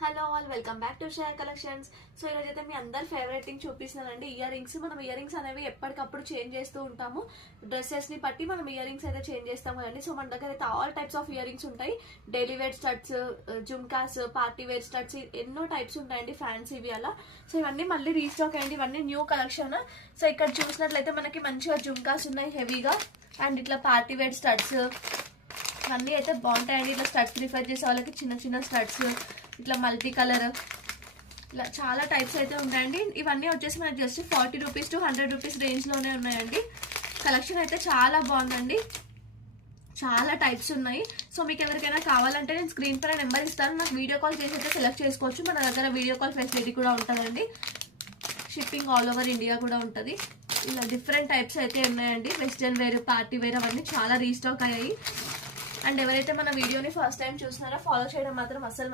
Hello all, welcome back to share collections. So ఈరోజు అయితే మీ అందరి ఫేవరెట్ థింగ్ చూపిస్తున్నానండి, ఇయర్ రింగ్స్. మనం ఇయర్ రింగ్స్ అనేవి ఎప్పటికప్పుడు చేంజ్ చేస్తూ ఉంటాము. డ్రెస్సెస్ ని బట్టి మనం ఇయర్ రింగ్స్ అయితే చేంజ్ చేస్తాం కదండి. సో మన దగ్గర అయితే all types of earrings ఉంటాయి. డైలీ వేర్ స్టడ్స్, జుమ్కాస్, పార్టీ వేర్ స్టడ్స్, ఎన్నో టైప్స్ ఉంటాయండి, ఫ్యాన్సీవి అలా. సో ఇవన్నీ మళ్ళీ రీస్టాక్ అయ్యండి, ఇవన్నీ న్యూ కలెక్షన్. సో ఇక్కడ చూసినట్లయితే మనకి మంచిగా జుమ్కాస్ ఉన్నాయి హెవీగా, అండ్ ఇట్లా పార్టీ వేర్ స్టడ్స్ ఇవన్నీ అయితే బాగుంటాయండి. ఇట్లా స్టడ్స్ ప్రిఫర్ చేసే వాళ్ళకి చిన్న చిన్న స్టడ్స్, ఇట్లా మల్టీ కలర్, ఇలా చాలా టైప్స్ అయితే ఉంటాయండి. ఇవన్నీ వచ్చేసి మనకి జస్ట్ 40 రూపీస్ టు 100 రూపీస్ రేంజ్లోనే ఉన్నాయండి. కలెక్షన్ అయితే చాలా బాగుందండి, చాలా టైప్స్ ఉన్నాయి. సో మీకు ఎవరికైనా కావాలంటే నేను స్క్రీన్ పైన నెంబర్ ఇస్తాను, నాకు వీడియో కాల్ చేసి అయితే సెలెక్ట్ చేసుకోవచ్చు. మన దగ్గర వీడియో కాల్ ఫెసిలిటీ కూడా ఉంటుందండి, షిప్పింగ్ ఆల్ ఓవర్ ఇండియా కూడా ఉంటుంది. ఇలా డిఫరెంట్ టైప్స్ అయితే ఉన్నాయండి. వెస్ట్రన్ వేర్, పార్టీ వేర్ అవన్నీ చాలా రీస్టాక్ అయ్యాయి. అండ్ ఎవరైతే మన వీడియోని ఫస్ట్ టైం చూస్తున్నారో ఫాలో చేయడం మాత్రం అసలు